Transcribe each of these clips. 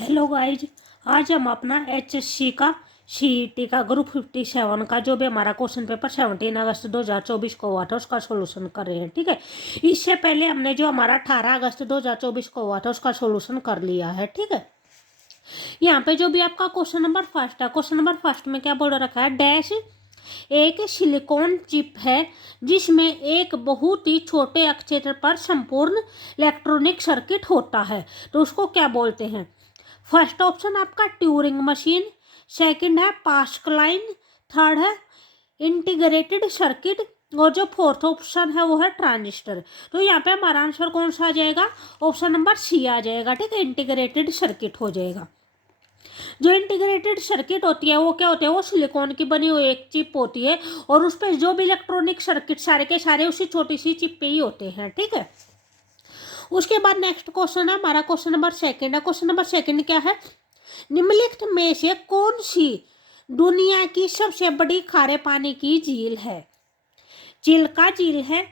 Hello guys, आज हम अपना एचएससी का सीईटी का ग्रुप 57 का जो भी हमारा क्वेश्चन पेपर 17 अगस्त 2024 को हुआ था उसका सॉल्यूशन कर रहे हैं। ठीक है, इससे पहले हमने जो हमारा 18 अगस्त 2024 को हुआ था उसका सॉल्यूशन कर लिया है। ठीक है, यहाँ पे जो भी आपका क्वेश्चन नंबर फर्स्ट है, क्वेश्चन नंबर फर्स्ट में क्या बोल रखा है, डैश एक सिलिकॉन चिप है जिसमें एक बहुत ही छोटे अक्षेत्र पर संपूर्ण इलेक्ट्रॉनिक सर्किट होता है, तो उसको क्या बोलते हैं। फर्स्ट ऑप्शन आपका ट्यूरिंग मशीन, सेकंड है पास्कलाइन, थर्ड है इंटीग्रेटेड सर्किट और जो फोर्थ ऑप्शन है वो है ट्रांजिस्टर। तो यहाँ पे हमारा आंसर कौन सा आ जाएगा, ऑप्शन नंबर सी आ जाएगा। ठीक है, इंटीग्रेटेड सर्किट हो जाएगा। जो इंटीग्रेटेड सर्किट होती है वो क्या होती है, वो सिलिकॉन की बनी हुई एक चिप होती है और उस पर जो भी इलेक्ट्रॉनिक सर्किट सारे के सारे उसी छोटी सी चिप पे ही होते हैं। ठीक है, उसके बाद नेक्स्ट क्वेश्चन है हमारा क्वेश्चन नंबर सेकंड है। क्वेश्चन नंबर सेकंड क्या है, निम्नलिखित में से कौन सी दुनिया की सबसे बड़ी खारे पानी की झील है। चिल्का झील है,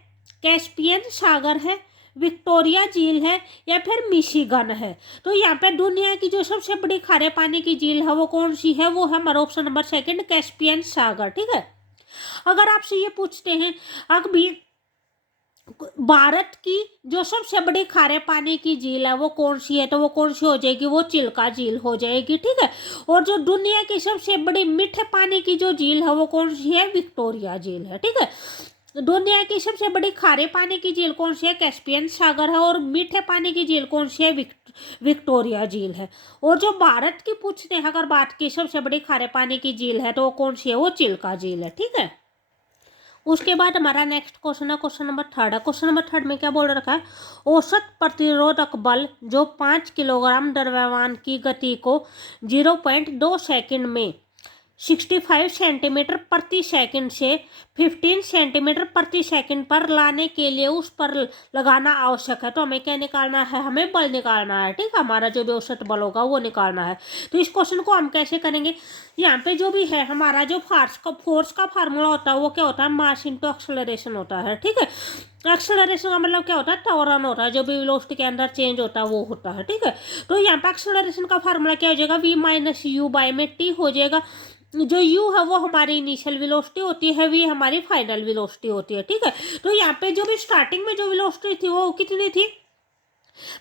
कैस्पियन सागर है, विक्टोरिया झील है या फिर मिशिगन है। तो यहाँ पे दुनिया की जो सबसे बड़ी खारे पानी की झील है वो कौन सी है, वो है हमारा ऑप्शन नंबर सेकंड कैस्पियन सागर। ठीक है, अगर आपसे ये पूछते हैं अभी भारत की जो सबसे बड़ी खारे पानी की झील है वो कौन सी है, तो वो कौन सी हो जाएगी, वो चिल्का झील हो जाएगी। ठीक है, और जो दुनिया की सबसे बड़ी मीठे पानी की जो झील है वो कौन सी है, विक्टोरिया झील है। ठीक है, दुनिया की सबसे बड़ी खारे पानी की झील कौन सी है, कैस्पियन सागर है, और मीठे पानी की झील कौन सी है, विक्टोरिया झील है। और जो भारत की पूछते हैं अगर बात की सबसे बड़ी खारे पानी की झील है तो वो कौन सी है, वो चिल्का झील है। ठीक है, उसके बाद हमारा नेक्स्ट क्वेश्चन है क्वेश्चन नंबर थर्ड है। क्वेश्चन नंबर थर्ड में क्या बोल रखा है, औसत प्रतिरोधक बल जो 5 किलोग्राम द्रव्यमान की गति को 0.2 सेकंड में 65 सेंटीमीटर प्रति सेकंड से 15 सेंटीमीटर प्रति सेकंड पर लाने के लिए उस पर लगाना आवश्यक है। तो हमें क्या निकालना है, हमें बल निकालना है। ठीक है, हमारा जो भी औसत बल होगा वो निकालना है। तो इस क्वेश्चन को हम कैसे करेंगे, यहाँ पे जो भी है हमारा जो फोर्स का फार्मूला होता है वो क्या होता है, मास इंटू एक्सेलरेशन होता है। ठीक है, एक्सेलरेशन का मतलब क्या होता है, त्वरण होता है, जो भी वेलोसिटी के अंदर चेंज होता है वो होता है। ठीक है, तो यहाँ पे एक्सेलरेशन का फार्मूला क्या हो जाएगा, v माइनस यू बाई में t हो जाएगा। जो u है वो हमारी इनिशियल वेलोसिटी होती है, v हमारी फाइनल वेलोसिटी होती है। ठीक है, तो यहाँ पे जो भी स्टार्टिंग में जो वेलोसिटी थी वो कितनी थी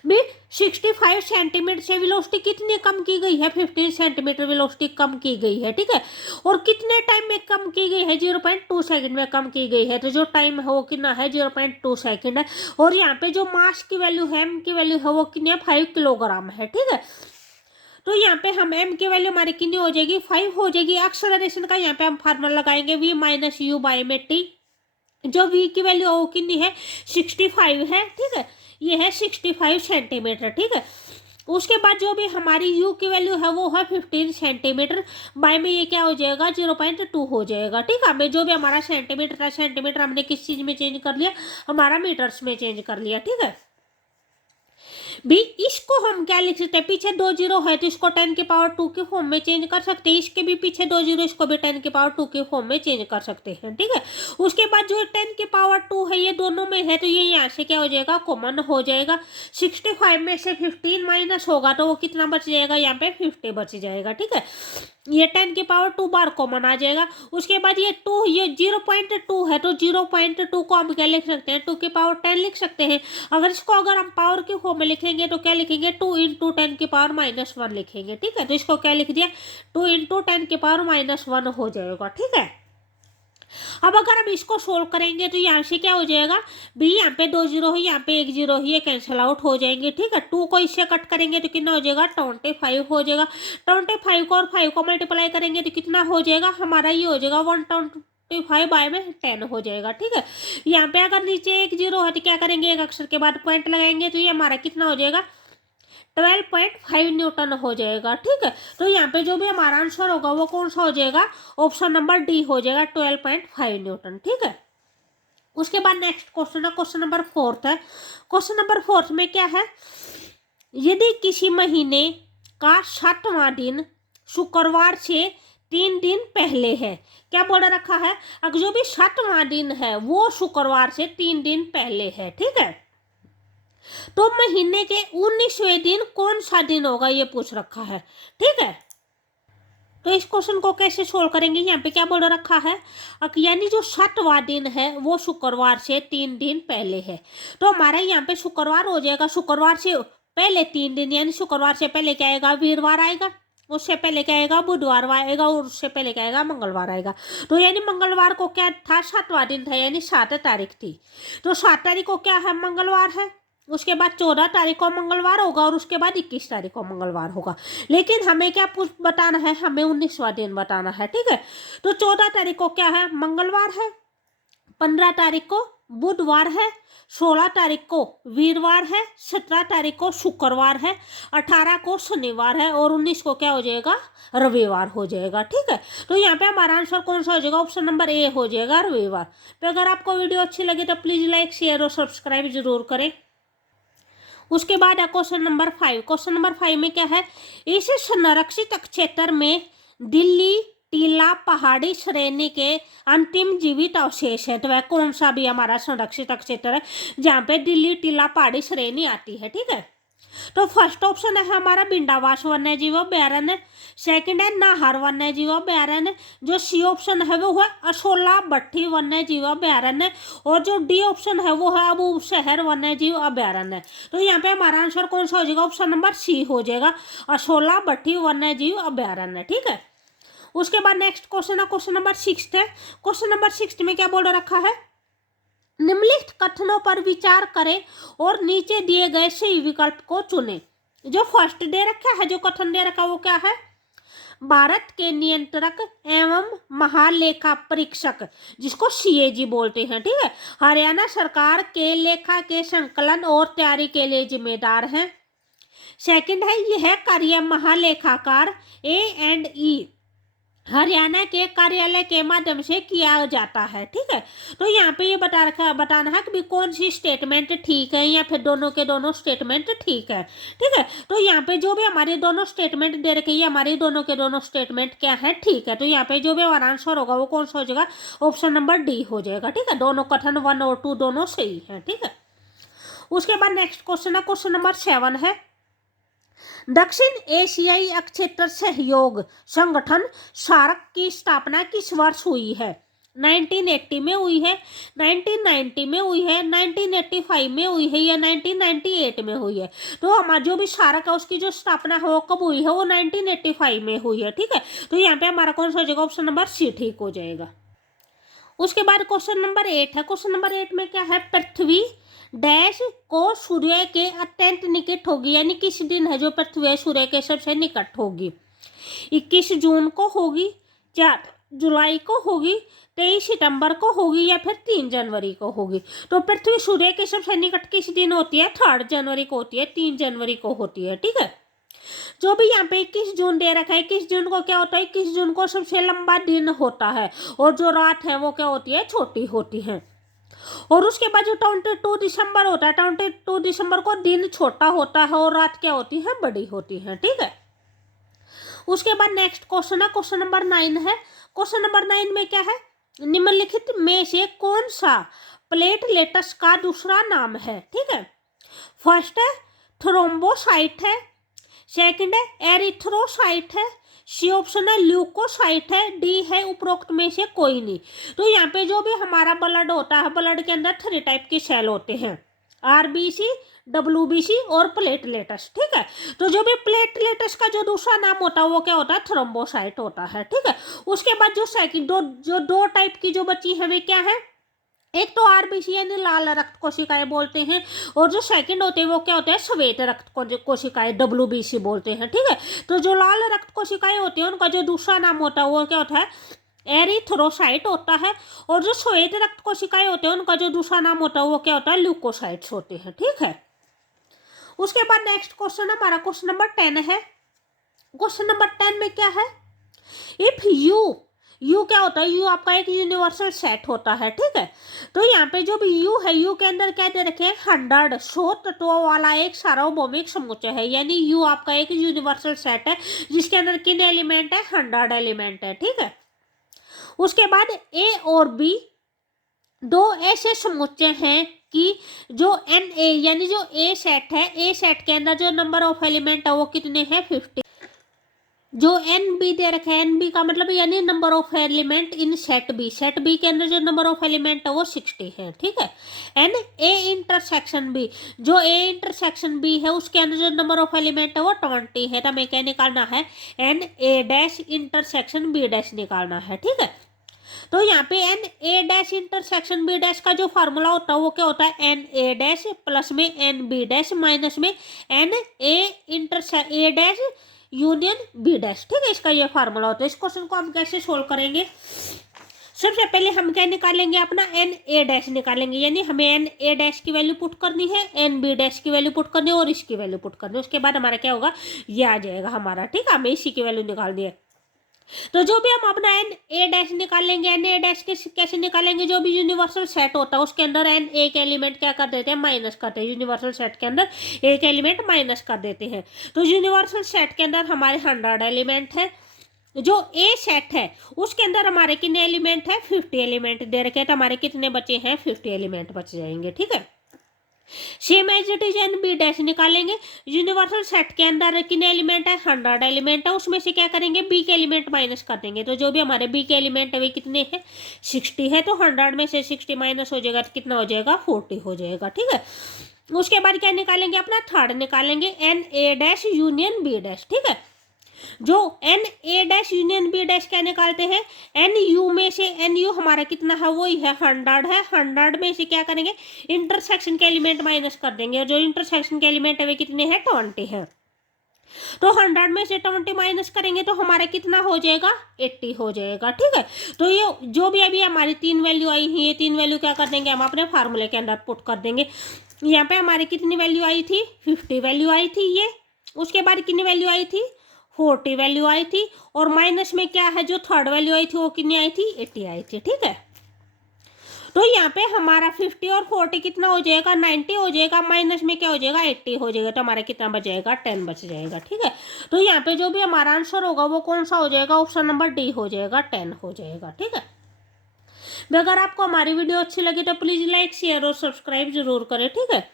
भी 65 सेंटीमीटर से वेलोसिटी कितनी कम की गई है, 15 सेंटीमीटर वेलोसिटी कम की गई है। ठीक है, और कितने टाइम में कम की गई है, 0.2 सेकंड में कम की गई है। तो जो टाइम है वो कितना है, 0.2 सेकंड है। और यहाँ पे जो मास की वैल्यू है, m की वैल्यू है वो कितनी है, 5 किलोग्राम है। ठीक है, तो यहाँ पे हम m की वैल्यू हमारी कितनी हो जाएगी, 5 हो जाएगी। एक्सेलरेशन का यहाँ पे हम फार्मूला लगाएंगे v माइनस यू बाई में t, जो v की वैल्यू वो कितनी है, 65 है। ठीक है, ये है 65 सेंटीमीटर। ठीक है, उसके बाद जो भी हमारी u की वैल्यू है वो है 15 सेंटीमीटर बाय में ये क्या हो जाएगा, 0.2 हो जाएगा। ठीक है, हमें जो भी हमारा सेंटीमीटर था, सेंटीमीटर हमने किस चीज में चेंज कर लिया, हमारा मीटर्स में चेंज कर लिया। ठीक है, भी इसको हम क्या लिख सकते हैं, पीछे 2 जीरो है तो इसको 10 की पावर 2 के फॉर्म में चेंज कर सकते हैं, इसके भी पीछे 2 जीरो, इसको भी 10 की पावर 2 के फॉर्म में चेंज कर सकते हैं। ठीक है, उसके बाद जो 10 की पावर 2 है ये दोनों में है तो ये यहाँ से क्या हो जाएगा, कॉमन हो जाएगा। 65 में से 15 माइनस होगा तो वो कितना बच जाएगा, यहाँ पे 50 बच जाएगा। ठीक है, ये 10 की पावर 2 बार कॉमन आ जाएगा। उसके बाद ये 2, ये 0.2 है तो 0.2 को हम क्या लिख सकते हैं, 2 की पावर 10 लिख सकते हैं। अगर इसको अगर हम पावर के फॉर्म में लिखेंगे तो क्या लिखेंगे, 2 इंटू 10 की पावर -1 लिखेंगे। ठीक है, तो इसको क्या लिख दिया, 2 इंटू 10 की पावर -1 हो जाएगा। ठीक है, अब अगर हम इसको सोल्व करेंगे तो यहाँ से क्या हो जाएगा, भी यहाँ पे 2 जीरो है, यहाँ पे 1 जीरो है, ये कैंसिल आउट हो जाएंगे। ठीक है, 2 को इससे कट करेंगे तो कितना हो जाएगा, 25 हो जाएगा। 25 को और 5 को मल्टीप्लाई करेंगे तो कितना हो जाएगा, हमारा ये हो जाएगा 125 बाय में 10 हो जाएगा। ठीक है, यहाँ पे अगर नीचे 1 जीरो है तो क्या करेंगे, एक अक्षर के बाद पॉइंट लगाएंगे तो ये हमारा कितना हो जाएगा, 12.5 न्यूटन हो जाएगा। ठीक है, तो यहाँ पे जो भी हमारा आंसर होगा वो कौन सा हो जाएगा, ऑप्शन नंबर डी हो जाएगा, 12.5 न्यूटन। ठीक है, उसके बाद नेक्स्ट क्वेश्चन है क्वेश्चन नंबर फोर्थ है। क्वेश्चन नंबर फोर्थ में क्या है, यदि किसी महीने का 7वां दिन शुक्रवार से 3 दिन पहले है, क्या बोल रखा है, अगर जो भी 7वां दिन है वो शुक्रवार से 3 दिन पहले है। ठीक है, तो महीने के 19वें दिन कौन सा दिन होगा ये पूछ रखा है। ठीक है, तो इस क्वेश्चन को कैसे सोल्व करेंगे, यहाँ पे क्या बोल रखा है, यानी जो 7वां दिन है वो शुक्रवार से 3 दिन पहले है। तो हमारा यहाँ पे शुक्रवार हो जाएगा, शुक्रवार से पहले 3 दिन, यानी शुक्रवार से पहले क्या आएगा, वीरवार आएगा, उससे पहले क्या आएगा, बुधवार आएगा, और उससे पहले क्या आएगा, मंगलवार आएगा। तो यानी मंगलवार को क्या था, 7वां दिन था, यानी 7 तारीख थी। तो 7 तारीख को क्या है, मंगलवार है। उसके बाद 14 तारीख को मंगलवार होगा, और उसके बाद 21 तारीख को मंगलवार होगा। लेकिन हमें क्या बताना है, हमें 19वां दिन बताना है। ठीक है, तो 14 तारीख को क्या है, मंगलवार है, 15 तारीख को बुधवार है, 16 तारीख को वीरवार है, 17 तारीख को शुक्रवार है, 18 को शनिवार है, और 19 को क्या हो जाएगा, रविवार हो जाएगा। ठीक है, तो यहाँ पे हमारा आंसर कौन सा हो जाएगा, ऑप्शन नंबर ए हो जाएगा, रविवार। तो अगर आपको वीडियो अच्छी लगी तो प्लीज लाइक, शेयर और सब्सक्राइब जरूर करें। उसके बाद है क्वेश्चन नंबर 5। क्वेश्चन नंबर 5 में क्या है, इस संरक्षित क्षेत्र में दिल्ली टीला पहाड़ी श्रेणी के अंतिम जीवित अवशेष है। तो वह कौन सा भी हमारा संरक्षित क्षेत्र है जहाँ पे दिल्ली टीला पहाड़ी श्रेणी आती है। ठीक है, तो फर्स्ट ऑप्शन है हमारा बिंडावास वन्य जीव अभ्यारण्य, सेकंड है नाहर वन्य जीव अभ्यारण्य, जो सी ऑप्शन है वो है असोला भट्टी वन्य जीव अभ्यारण्य, और जो डी ऑप्शन है वो है अबू शहर वन्य जीव अभ्यारण्य। तो यहाँ पे हमारा आंसर कौन सा हो जाएगा, ऑप्शन नंबर सी हो जाएगा, असोला भट्टी वन्य जीव अभ्यारण्य। ठीक है, उसके बाद नेक्स्ट क्वेश्चन है क्वेश्चन नंबर 6 है। क्वेश्चन नंबर 6 में क्या बोल रखा है, निम्नलिखित कथनों पर विचार करें और नीचे दिए गए सही विकल्प को चुनें। जो फर्स्ट दे रखा है, जो कथन दे रखा है वो क्या है, भारत के नियंत्रक एवं महालेखा परीक्षक, जिसको सीएजी बोलते हैं, ठीक है, हरियाणा सरकार के लेखा के संकलन और तैयारी के लिए जिम्मेदार हैं। सेकंड है, यह कार्य महालेखाकार A&E हरियाणा के कार्यालय के माध्यम से किया जाता है। ठीक है, तो यहाँ पे ये बताना है कि कौन सी स्टेटमेंट ठीक है, या फिर दोनों के दोनों स्टेटमेंट ठीक है। ठीक है, तो यहाँ पे जो भी हमारे दोनों स्टेटमेंट दे रखी है, हमारी दोनों के दोनों स्टेटमेंट क्या है, ठीक है। तो यहाँ पे जो भी हमारा आंसर होगा वो कौन सा हो जाएगा, ऑप्शन नंबर डी हो जाएगा। ठीक है, दोनों कथन 1 और 2 दोनों सही है। ठीक है, उसके बाद नेक्स्ट क्वेश्चन है क्वेश्चन नंबर 7 है, दक्षिण एशियाई क्षेत्र सहयोग संगठन सार्क की स्थापना किस वर्ष हुई है। 1980 में हुई है, 1990 में हुई है, 1985 में हुई है, या 1998 में हुई है। तो हमारा जो भी सार्क है उसकी जो स्थापना है वो कब हुई है, वो 1985 में हुई है। ठीक है, तो यहाँ पे हमारा कौन सा हो जाएगा, ऑप्शन नंबर सी ठीक हो जाएगा। उसके बाद क्वेश्चन नंबर 8 है। क्वेश्चन नंबर 8 में क्या है, पृथ्वी डैश को सूर्य के अत्यंत निकट होगी, यानी किस दिन है जो पृथ्वी सूर्य के सबसे निकट होगी। 21 जून को होगी, 4 जुलाई को होगी, 23 सितंबर को होगी, या फिर 3 जनवरी को होगी। तो पृथ्वी सूर्य के सबसे निकट किस दिन होती है, 3 जनवरी को होती है, 3 जनवरी को होती है। ठीक है, जो भी यहाँ पे 21 जून दे रखा है, 21 जून को क्या होता है, 21 जून को सबसे लंबा दिन होता है, और जो रात है वो क्या होती है, छोटी होती है। और उसके बाद जो 22 दिसंबर होता है, 22 दिसंबर को दिन छोटा होता है और रात क्या होती है, बड़ी होती है। ठीक है, उसके बाद नेक्स्ट क्वेश्चन है क्वेश्चन नंबर 9 है। क्वेश्चन नंबर 9 में क्या है, निम्नलिखित में से कौन सा प्लेटलेट्स का दूसरा नाम है। ठीक है, फर्स्ट है थ्रोम्बोसाइट है, सेकंड है एरिथ्रोसाइट है, सी ऑप्शन है ल्यूकोसाइट है, डी है उपरोक्त में से कोई नहीं। तो यहाँ पे जो भी हमारा ब्लड होता है, ब्लड के अंदर 3 टाइप की सेल होते हैं, आरबीसी, डब्ल्यूबीसी और प्लेटलेट्स। ठीक है, तो जो भी प्लेटलेट्स का जो दूसरा नाम होता है वो क्या होता है, थ्रोम्बोसाइट होता है। ठीक है, उसके बाद जो सेकंड दो टाइप की जो बची है वे क्या है, एक तो आरबीसी यानी लाल रक्त कोशिकाएं बोलते हैं, और जो सेकंड होते हैं वो क्या होते हैं, श्वेत रक्त कोशिकाएं, डब्ल्यूबीसी बोलते हैं। ठीक है, तो जो लाल रक्त कोशिकाएं होती हैं उनका जो दूसरा नाम होता है वो क्या होता है, एरिथ्रोसाइट होता है, और जो श्वेत रक्त कोशिकाएं होते हैं उनका जो दूसरा नाम होता है वो क्या होता है, ल्यूकोसाइट्स होते हैं। ठीक है, उसके बाद नेक्स्ट क्वेश्चन हमारा क्वेश्चन नंबर 10 है। क्वेश्चन नंबर 10 में क्या है, इफ यू क्या होता है, यू आपका एक यूनिवर्सल सेट होता है। ठीक है, तो यहाँ पे जो भी यू है, यू के अंदर क्या दे रखे हैं, 100 तत्वों वाला एक सार्वभौमिक समुच्चय है, यानी यू आपका एक यूनिवर्सल सेट है जिसके अंदर किन एलिमेंट है, 100 एलिमेंट है। ठीक है, उसके बाद ए और बी दो ऐसे समुच्चय हैं कि जो एन ए यानी जो ए सेट है, ए सेट के अंदर जो नंबर ऑफ एलिमेंट है वो कितने हैं 50। जो एन बी दे रखा है, एन बी का मतलब यानी number of element in set B, set B के अंदर जो नंबर ऑफ एलिमेंट है वो 60 है, ठीक है। एन ए इंटरसेक्शन बी, जो ए इंटरसेक्शन बी है उसके अंदर जो नंबर ऑफ एलिमेंट है वो 20 है। तो हमें क्या निकालना है, N A dash intersection B dash निकालना है, ठीक है। तो यहाँ पे N A dash intersection B dash का जो फार्मूला होता है वो क्या होता है, एन ए डैश प्लस में एन बी डैश माइनस में N A dash union B dash, ठीक है। इसका ये फार्मूला होता है। इस क्वेश्चन को हम कैसे सोल्व करेंगे, सबसे पहले हम क्या निकालेंगे, अपना एन ए डैश निकालेंगे, यानी हमें एन ए डैश की वैल्यू पुट करनी है, एन बी डैश की वैल्यू पुट करनी है और इसकी वैल्यू पुट करनी है। उसके बाद हमारा क्या होगा, ये आ जाएगा हमारा, ठीक है। हमें इसी की वैल्यू निकालनी है। तो जो भी हम अपना एन ए डैश निकालेंगे, एन ए डैश कैसे निकालेंगे, जो भी यूनिवर्सल सेट होता है उसके अंदर एन एक एलिमेंट क्या कर देते हैं, माइनस करते हैं। यूनिवर्सल सेट के अंदर एक एलिमेंट माइनस कर देते हैं। तो यूनिवर्सल सेट के अंदर हमारे 100 एलिमेंट है। जो ए सेट है उसके अंदर हमारे कितने एलिमेंट है, 50 एलिमेंट दे रखे हैं। तो हमारे कितने बचे हैं, 50 एलिमेंट बच जाएंगे, ठीक है। Same as it is N B dash निकालेंगे। यूनिवर्सल सेट के अंदर कितने एलिमेंट है, 100 एलिमेंट है। उसमें से क्या करेंगे, बी के एलिमेंट माइनस कर देंगे। तो जो भी हमारे बी के एलिमेंट है वे कितने हैं, 60 है। तो 100 में से 60 माइनस हो जाएगा तो कितना हो जाएगा, 40 हो जाएगा, ठीक है। उसके बाद क्या निकालेंगे, अपना थर्ड निकालेंगे, N A dash union B dash, ठीक है। जो N A dash union B dash क्या निकालते हैं, एन यू में से एन यू हमारा कितना है, वही है 100 है। 100 में से क्या करेंगे, इंटरसेक्शन के एलिमेंट माइनस कर देंगे और जो इंटरसेक्शन के एलिमेंट है वे कितने हैं, 20 है। तो 100 में से 20 माइनस करेंगे तो हमारा कितना हो जाएगा, 80 हो जाएगा, ठीक है। तो ये जो भी अभी हमारी 3 वैल्यू आई है, ये 3 वैल्यू क्या कर देंगे, हम अपने फार्मूले के अंदर पुट कर देंगे। यहाँ पे हमारी कितनी वैल्यू आई थी, 50 वैल्यू आई थी ये। उसके बाद कितनी वैल्यू आई थी, 40 वैल्यू आई थी। और माइनस में क्या है, जो थर्ड वैल्यू आई थी वो कितनी आई थी, 80 आई थी, ठीक है। तो यहाँ पे हमारा 50 और 40 कितना हो जाएगा, 90 हो जाएगा। माइनस में क्या हो जाएगा, 80 हो जाएगा। तो हमारा कितना बच जाएगा, 10 बच जाएगा, ठीक है। तो यहाँ पे जो भी हमारा आंसर होगा वो कौन सा हो जाएगा, ऑप्शन नंबर डी हो जाएगा, 10 हो जाएगा, ठीक है। अगर आपको हमारी वीडियो अच्छी लगी तो प्लीज लाइक शेयर और सब्सक्राइब जरूर करें, ठीक है।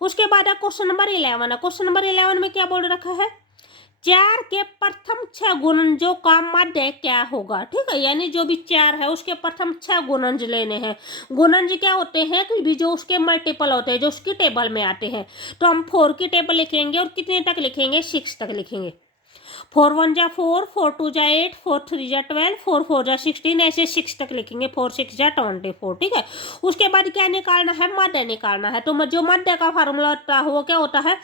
उसके बाद क्वेश्चन नंबर 11 है। क्वेश्चन नंबर 11 में क्या बोल रखा है, 4 के प्रथम 6 गुणनजों का माध्य क्या होगा, ठीक है। यानी जो भी 4 है उसके प्रथम 6 गुणनज लेने हैं। गुणनज क्या होते हैं कि भी जो उसके मल्टीपल होते हैं, जो उसकी टेबल में आते हैं। तो हम 4 की टेबल लिखेंगे और कितने तक लिखेंगे, 6 तक लिखेंगे। 4 1 जा 4, 4 2 जा 8, 4 3 जा 12, 4 4 जा 16, ऐसे 6 तक लिखेंगे। 4 6 जा 24, ठीक है। उसके बाद क्या निकालना है, माध्य निकालना है। तो जो माध्य का फार्मूला होता है वो क्या होता है,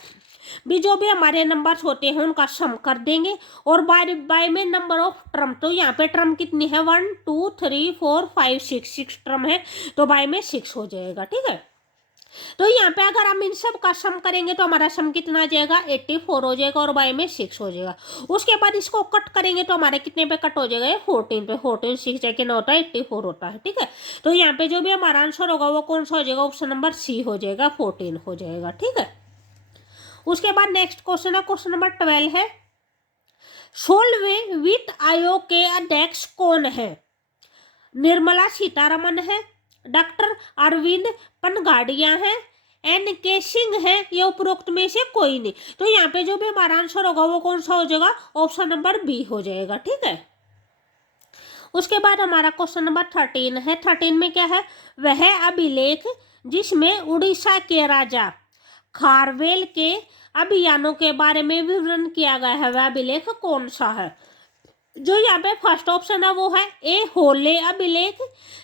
भी जो भी हमारे नंबर्स होते हैं उनका सम कर देंगे और बाय में नंबर ऑफ टर्म। तो यहाँ पे टर्म कितनी है, 1 2 3 4 5 6 टर्म है। तो बाय में 6 हो जाएगा, ठीक है। तो यहाँ पे अगर हम इन सब का सम करेंगे तो हमारा सम कितना आ जाएगा, 84 हो जाएगा और बाय में 6 हो जाएगा। उसके बाद इसको कट करेंगे तो हमारे कितने पे कट हो जाएगा, 14 पे। 14 6 जाके कितना होता है, 84 होता है, ठीक है। तो यहाँ पे जो भी हमारा आंसर होगा वो कौन सा हो जाएगा, ऑप्शन नंबर सी हो जाएगा, 14 हो जाएगा, ठीक है। उसके बाद नेक्स्ट क्वेश्चन है, क्वेश्चन नंबर 12 है, 16वें वित्त आयोग के अध्यक्ष कौन है। निर्मला सीतारमन है, डॉक्टर अरविंद पनगाड़िया है, एन के सिंह है, या उपरोक्त में से कोई नहीं। तो यहाँ पे जो भी हमारा आंसर होगा वो कौन सा हो जाएगा, ऑप्शन नंबर बी हो जाएगा, ठीक है। उसके बाद हमारा क्वेश्चन नंबर 13 है। 13 में क्या है, वह अभिलेख जिसमें उड़ीसा के राजा खारवेल के अभियानों के बारे में विवरण किया गया है, वह अभिलेख कौन सा है। जो यहाँ पे फर्स्ट ऑप्शन है वो है ए होले अभिलेख,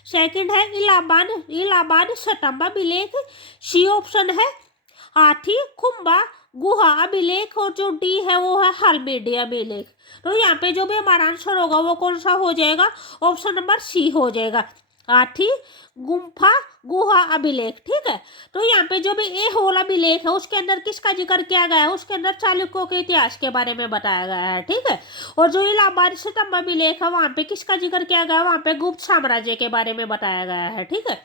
सेकंड है इलाहाबाद सतंबा अभिलेख, सी ऑप्शन है हाथी खुम्बा गुहा अभिलेख और जो डी है वो है हल्बेडी अभिलेख। तो यहाँ पे जो भी हमारा आंसर होगा वो कौन सा हो जाएगा, ऑप्शन नंबर सी हो जाएगा, हाथी गुम्फा गुहा अभिलेख, ठीक है। तो यहाँ पे जो भी ए होल अभिलेख है उसके अंदर किसका जिक्र किया गया है, उसके अंदर चालुक्यों के इतिहास के बारे में बताया गया है, ठीक है। और जो इलाहाबाद स्तंभ अभिलेख है वहां पे किसका जिक्र किया गया है, वहां पे गुप्त साम्राज्य के बारे में बताया गया है, ठीक है।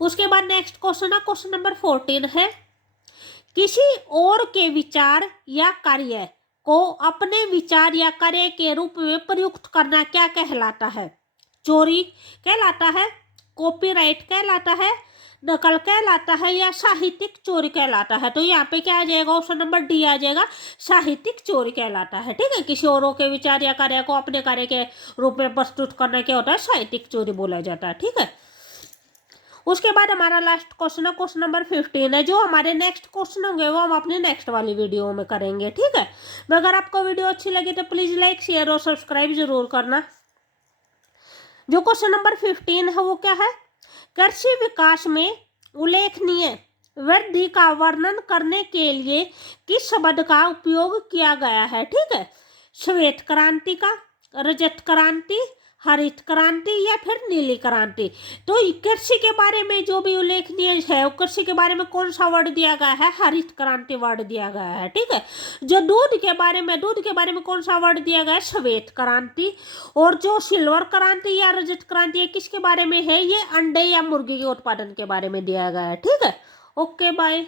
उसके बाद नेक्स्ट क्वेश्चन है, क्वेश्चन नंबर 14 है, किसी और के विचार या कार्य को अपने विचार या कार्य के रूप में प्रयुक्त करना क्या कहलाता है। चोरी कहलाता है, कॉपीराइट कहलाता है, नकल कहलाता है, या साहित्यिक चोरी कहलाता है। तो यहाँ पे क्या आ जाएगा, ऑप्शन नंबर डी आ जाएगा, साहित्यिक चोरी कहलाता है। ठीक है, किसी औरों के विचार या कार्य को अपने कार्य के रूप में प्रस्तुत करना क्या होता है, साहित्यिक चोरी बोला जाता है। ठीक है, उसके बाद हमारा लास्ट क्वेश्चन है, क्वेश्चन नंबर 15 है। जो हमारे नेक्स्ट क्वेश्चन होंगे वो हम अपनी नेक्स्ट वाली वीडियो में करेंगे। ठीक है, तो अगर आपको वीडियो अच्छी लगी तो प्लीज़ लाइक, शेयर और सब्सक्राइब जरूर करना। जो क्वेश्चन नंबर 15 है वो क्या है, कृषि विकास में उल्लेखनीय वृद्धि का वर्णन करने के लिए किस शब्द का उपयोग किया गया है। ठीक है, श्वेत क्रांति का, रजत क्रांति, हरित क्रांति या फिर नीली क्रांति। तो कृषि के बारे में जो भी उल्लेखनीय है, कृषि के बारे में कौन सा वर्ड दिया गया है, हरित क्रांति वर्ड दिया गया है। ठीक है, जो दूध के बारे में कौन सा वर्ड दिया गया है, श्वेत क्रांति। और जो सिल्वर क्रांति या रजत क्रांति है किसके बारे में है, ये अंडे या मुर्गी के उत्पादन के बारे में दिया गया है। ठीक है, ओके बाय।